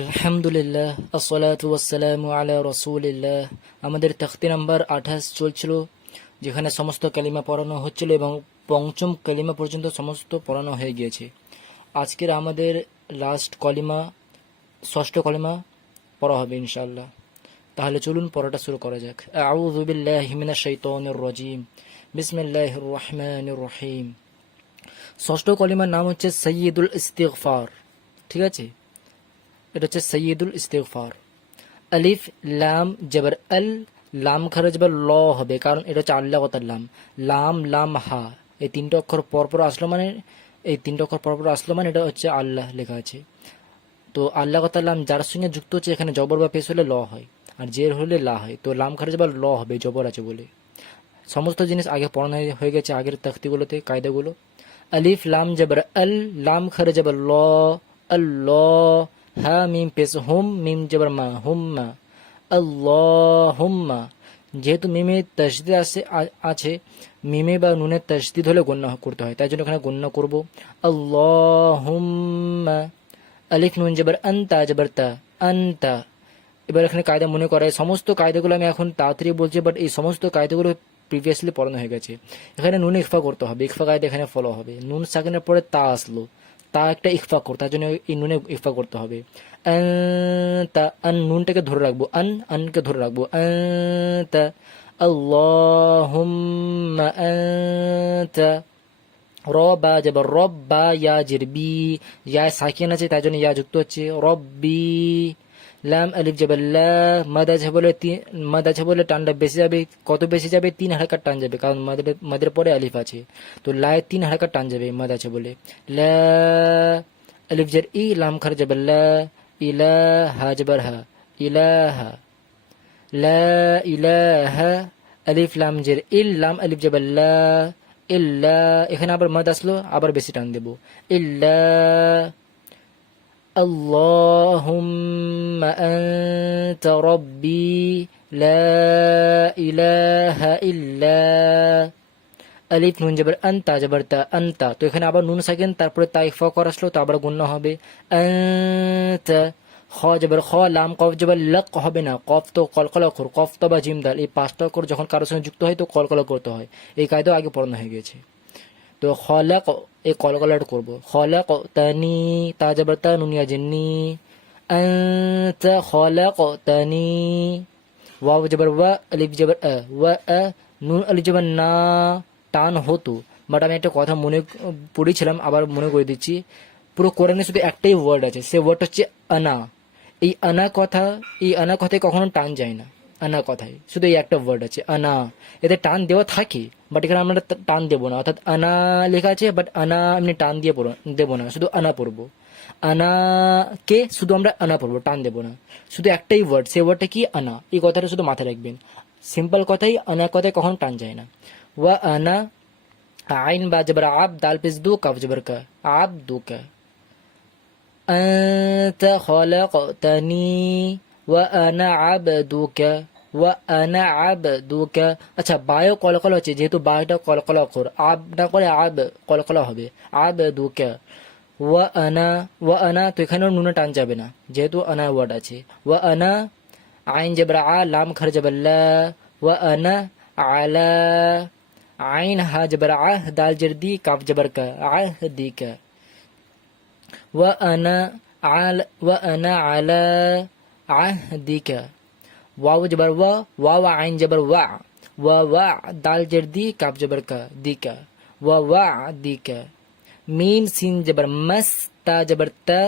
আলহামদুলিল্লাহ আসসালাতু ওয়াসসালামু আলা রাসূলিল্লাহ। আমাদের তখতি নাম্বার 28 চলছিল, যেখানে সমস্ত কালিমা পড়ানো হচ্ছিল এবং পঞ্চম কালিমা পর্যন্ত সমস্ত পড়ানো হয়ে গিয়েছে। আজকের আমাদের লাস্ট কলিমা, ষষ্ঠ কলিমা পড়া হবে ইনশাআল্লাহ। তাহলে চলুন পড়াটা শুরু করা যাক। আউযু বিল্লাহি মিনাশ শাইতানির রাজিম, বিসমিল্লাহির রহমানির রহিম। ষষ্ঠ কলিমার নাম হচ্ছে সাইয়্যিদুল ইস্তিগফার। ঠিক আছে, এটা হচ্ছে সৈয়দুল ইস্তিগফার। আলিফ লাম জবর আল, লাম খারা জবর ল হবে, কারণ এটা হচ্ছে আল্লাহ কথার লাম। লাম লাম হা, এই তিনটা অক্ষর পরপর আসলো মানে এটা হচ্ছে আল্লাহ লেখা আছে। তো আল্লাহ কথার লাম যার সঙ্গে যুক্ত হচ্ছে, এখানে জবর বা পেশ হলে ল হয়, আর জের হলে লা হয়। তো লাম খারা জবর ল হবে, জবর আছে বলে। সমস্ত জিনিস আগে পড়ানো হয়ে গেছে আগের তখতিগুলোতে, কায়দাগুলো। আলিফ লাম জবর আল, লাম খারা জবর ল, আল্লাহ। হা মিম পেশ হুম, মিম জবর মা, হুম্মা। আল্লাহুম্মা, যেহেতু মিমে তাসদিদ আছে, মিমে বা নুনের তাসদিদ হলে গণ্য করতে হয়, তাই জন্য এখানে গণ্য করব আল্লাহুম্মা। আলিফ নুন জবর আনতা জবর তা, আনতা। এবার এখানে কায়দা মনে করায়, সমস্ত কায়দাগুলো আমি এখন তাড়াতাড়ি বলছি, বাট এই সমস্ত কায়দাগুলো প্রিভিয়াসলি পড়ানো হয়ে গেছে। এখানে নুন ইকফা করতে হবে, ইকফা কায়দা এখানে ফলো হবে। নুন সাকিনের পরে তা আসলো, তা একটা ইকফা কর, তার জন্য এই নুনে ইকফা করতে হবে। তা আন, নুনটাকে ধরে রাখবো, আনকে ধরে রাখবো। তা আল্লাহুম্মা আনতা। রবা যাবার রব্বা, ইয়া জিরবি, ইয়া সাকিন আছে তাই জন্য ইয়া যুক্ত হচ্ছে, রব্বি। লাম আলিফ যাবার লা, মাদ আছে বলে টানটা বেশি যাবে। কত বেশি যাবে? 3 হারকাত টান যাবে, কারণ মাদের পরে আলিফ আছে। তো লায় 3 হারকাত টান যাবে, মাদ আছে বলে। লা আলিফ জার ই, লাম খার যাবার লা, ইলাহা যাবার হা, ইলাহা। লা ইলাহা, আলিফ লাম জের ইল, লাম আলিফ যাবার লা, ইল্লা। এখানে আবার মাদ আসলো, আবার বেশি টান দেব, ইল্লা। আল্লাহুম্মা আনতা রাব্বি, লা ইলাহা ইল্লা। আলিফ নুন জবর আনতা জবর তা, আনতা। তো এখানে আবার নুন সাকিন, তারপরে তা ইকফা করা আসলো, তো আবার গুণনা হবে আনতা। খ জবর খ, লাম কফ জবর লক হবে না, কফ তো কলকলা অক্ষর, কফ তো বা জিম দাল, এই 5টা অক্ষর যখন কারোর সঙ্গে যুক্ত হয় তো কলকলা করতে হয়। এই কায়দাও আগে পড়ানো হয়ে গেছে। তো খলাক, এই কলকলাটা করবো। খলাক তানি, তা জবর তা, নুনিয়া জিন্নি। আনতা খলাক তানি। ওয়াও জবর ওয়া, আলিফ জবর আ, ওয়া আ। নুন আলিফ জবর না, টান হতো, বাট আমি একটা কথা মনে পড়েছিলাম, আবার মনে করে দিচ্ছি। পুরো কোরআনে শুধু একটাই ওয়ার্ড আছে, সে ওয়ার্ড হচ্ছে আনা। এই আনা কথায় কখনো টান যায় না। আনা কথায় শুধু এই একটা ওয়ার্ড আছে, আনা। এতে টান দেওয়া থাকে, বাট এখানে আমরা টান দেবো না, অর্থাৎ আনা লেখা আছে, বাট আনা এমনি টান দিয়ে দেবো না, শুধু আনা পড়বো। আনা কে শুধু আমরা আনা পড়বো, টান দেবো না। শুধু একটাই ওয়ার্ড, সেই ওয়ার্ডটা কি? আনা। এই কথাটা শুধু মাথায় রাখবেন। সিম্পল কথাই, আনা কথায় কখনো টান যায় না। ওয়া আনা, আইন বা জবর আব, দাল পেশ দু, কাফ জবর কা, আব দু কা। أنت خلقتني وأنا عبدك وأنا عبدك। আচ্ছা, বায়ও কলকলা হচ্ছে, যেহেতু বায়টা কলকলা অক্ষর, আব না করে আব কলকলা হবে, আবদুকা। ওয়া আনা, তো এখানেও নুনে টান যাবে না, যেহেতু আনা ওয়ার্ড আছে। ওয়া আনা, আইন জবর আ, লাম খার জবর লা, ওয়া আনা আলা। আইন হা জবর আহ, দাল জের দি, কাফ জবর কা, আহ দি কা। وأنا على عهدك। واو جبر واو عين جبر وع دال جردي كاف جبر كا ديكا، ووعدك. ميم سين جبر مس، تا جبر تا،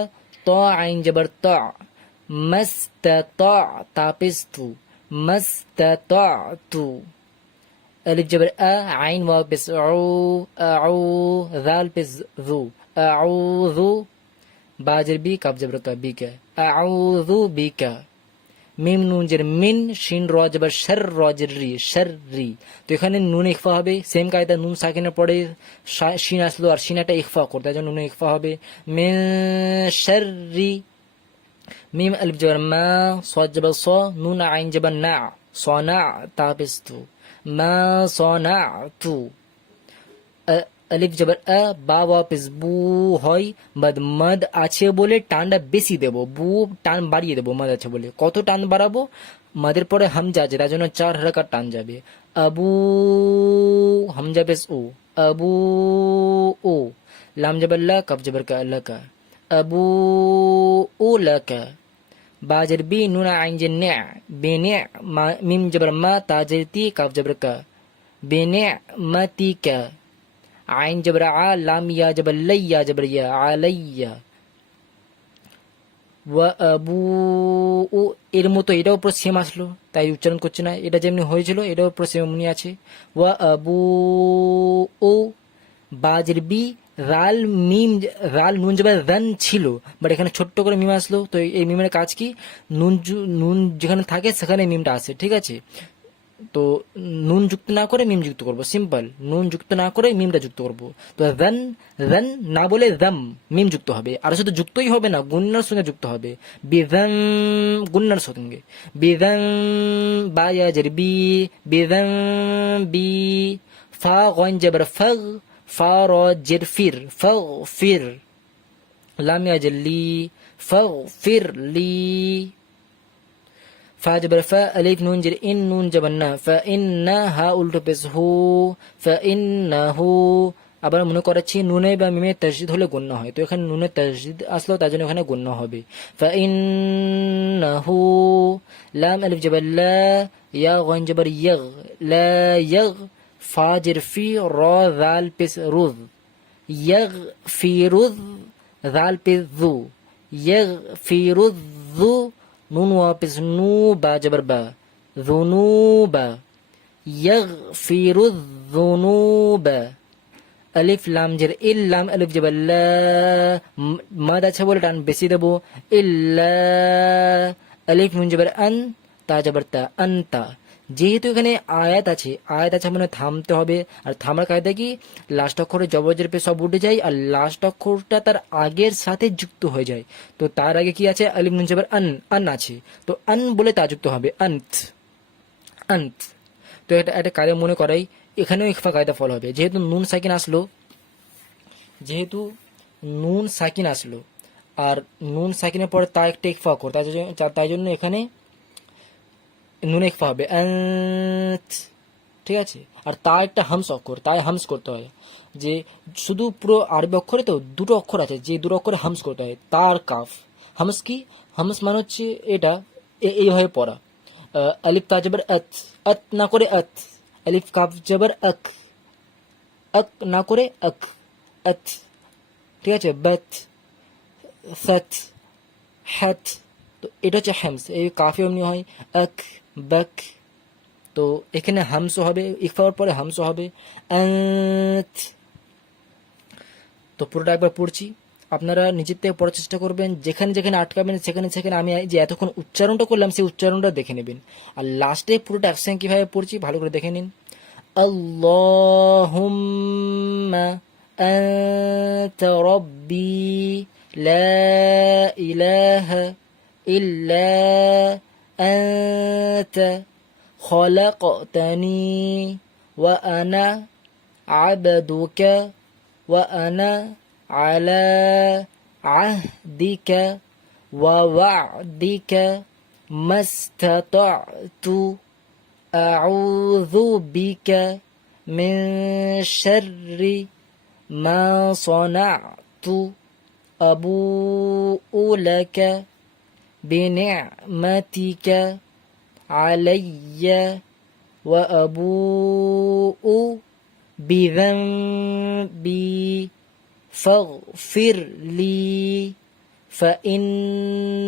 طا عين جبر طع، مستطع تابستو، مستطعت. ألف جبر أ، عين واو بس عو، أعو، ذال بس ذو، أعوذ। বাজের বি, কাব জবর কা, বিকা, আউযু বিকা। মিম নুন জের মিন, শিন র জবর শর, র জের রি, শর রি। তো এখানে নুন ইখফা হবে, সেম কায়দা, নুন সাকিনের পরে শিন আসলো, আর শিনাটা ইখফা করতে, তাই জন্য নুন ইখফা হবে। মিন শররি। মিম আলিফ জবর মা, সাদ জবর স, নুন আইন জবর না, সনা তাবিস্তু, মা সনাতু। আলিফ জবর আ, বা ওয়াপিস বু হয়। মদ, মদ আছে বলে টানটা বেশি দেবো, বু টান বাড়িয়ে দেবো, মদ আছে বলে। কত টান বাড়াবো? মদের পরে হামজা আছে, তার জন্য 4 হারাকাত টান যাবে। আবু, হামজা পেশ ও, আবু ও। লাম জবর লা, কাফ জবর কা, লাকা। আবু ও লাকা। বাজের বি, নুন আইন যে নে, বেনে। মিম জবর মা, তাজের তি, কাফ জবর কা। বেনে মাতিকা। আইন জবর আ, লাম ইয়া জবর লাই, ইয়া জবর ইয়া, আলাইয়া। ওয়া আবু ও, এর মতো এটাও পুরো সেম আসলো, তাই উচ্চারণ করছে না। এটা যেমনি হয়েছিল এটাও পুরো সেমনি আছে। ওয়া আবু ও। বাজের বি, রাল মিম, রাল নুন জবর রান ছিল, বাট এখানে ছোট্ট করে মিম আসলো, তো এই মিমের কাজ কি? নুন যেখানে থাকে সেখানে মিমটা আসে, ঠিক আছে? তো নুন যুক্ত না করে মিম যুক্ত করব, সিম্পল। নুন যুক্ত না করে মিমটা যুক্ত করব। তো রান, রান না বলে রাম, মিম যুক্ত হবে। আর শুধু যুক্তই হবে না, গুন্নার সঙ্গে যুক্ত হবে। বিরান, গুন্নার সঙ্গে। বিরান, বা ইয়াজের বি, বিরান বি। ফা গইন জবর ফাগ, ফা র জের ফির, ফাগ ফির। লাম ইয়াজের লি, ফাগ ফির লি। ফা জবর ফা, আলিফ নুন জের ইন, নুন জবর না, ফা ইন্না, হা উল্টো পেশ হু, ফা ইন্নাহু। আবার মনে করাচ্ছি, নুনে বা মিমে তাসদিদ হলে গুণ্য হয়, তো এখানে নুনে তাসদিদ আসলো, তার জন্য এখানে গুণ্য হবে। ফা ইন্নাহু। লাম আলিফ জবর লা, ইয়া গইন জবর ইয়াগ, লা ইয়াগ। ফা জের ফি, র জাল পেশ রুজ, ইয়াগ ফিরুজ, জাল পেশ জু, ইয়াগ ফিরুজ জু। নুন ওয়াপিস নু, বা জবর বা, যুনুবা। ইয়াগফিরু যুনুবা। আলিফ লাম জের ইল, লাম আলিফ জবর লা, মাদ আছে বলে টান বেশি দেবো। ইল্লা। আলিফ নুন জবর আন, তা জবর তা, আনতা। যেহেতু এখানে আয়াত আছে, আয়াত আছে মানে থামতে হবে। আর থামার কায়দা কি? লাস্ট অক্ষরে জবর পে সব উঠে যায়, আর লাস্ট অক্ষরটা তার আগের সাথে যুক্ত হয়ে যায়। তো তার আগে কি আছে? আলিফ নুন জবর আন, আন আছে, তো আন বলে তা যুক্ত হবে, আন্ত, আন্ত। তো এটা একটা কায়দা মনে করাই, এখানেও ইখফা কায়দা ফলো হবে। যেহেতু নুন সাকিন আসলো, যেহেতু নুন সাকিন আসলো, আর নুন সাকিনের পরে তা একটা ইখফা অক্ষর, তাই জন্য এখানে নুন ইখফা হবে, আন্ত, ঠিক আছে? আর তা একটা হামস অক্ষর, তাই হামস করতে হয়। যে শুধু পুরো আরবি অক্ষরে তো দুটো অক্ষর আছে, যে দুটো অক্ষরে হামস করতে হয়, তার কাফ। হামস কি? হামস মানে হচ্ছে এটা, এইভাবে পড়া। আলিফ তা জবর আত, আত না করে আত। আলিফ কাফ জবর আক, আক না করে আক, আত, ঠিক আছে? বাত, সাত, হ্যাত। তো এটা হচ্ছে হামস, এই কাফে এমনি হয় আক, বাক। তো এখানে হামসও হবে, ইকফার পরে হামসও হবে, আত। তো পুরোটা একবার পড়ছি, আপনারা নিজের থেকে পড়ার চেষ্টা করবেন। যেখানে যেখানে আটকাবেন সেখানে সেখানে আমি যে এতক্ষণ উচ্চারণটা করলাম সেই উচ্চারণটা দেখে নেবেন। আর লাস্টে পুরোটা একসঙ্গে কীভাবে পড়ছি ভালো করে দেখে নিন। আল্লাহুম্মা আনতা রব্বি লা ইলাহা ইল্লা আনতা খলাকতানি ওয়া আনা আবদুকা ওয়া আনা আলা আহদিকা ওয়া ওয়া'দিকা মাস্তাতা'তু আউযু বিকা মিন শাররি মা সানা'তু আবুউ লাকা বিনি'মাতিকা আলাইয়া ওয়া আবুউ বিযানবি ফাগফির লি ফাইন্নাহু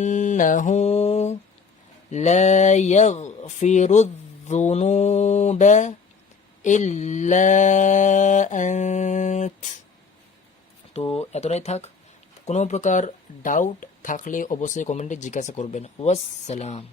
লা ইয়াগফিরুয যুনুবা ইল্লা আনত। তো এতটাই থাক। কোনো প্রকার ডাউট থাকলে অবশ্যই কমেন্টে জিজ্ঞাসা করবেন। ওয়াসসালাম।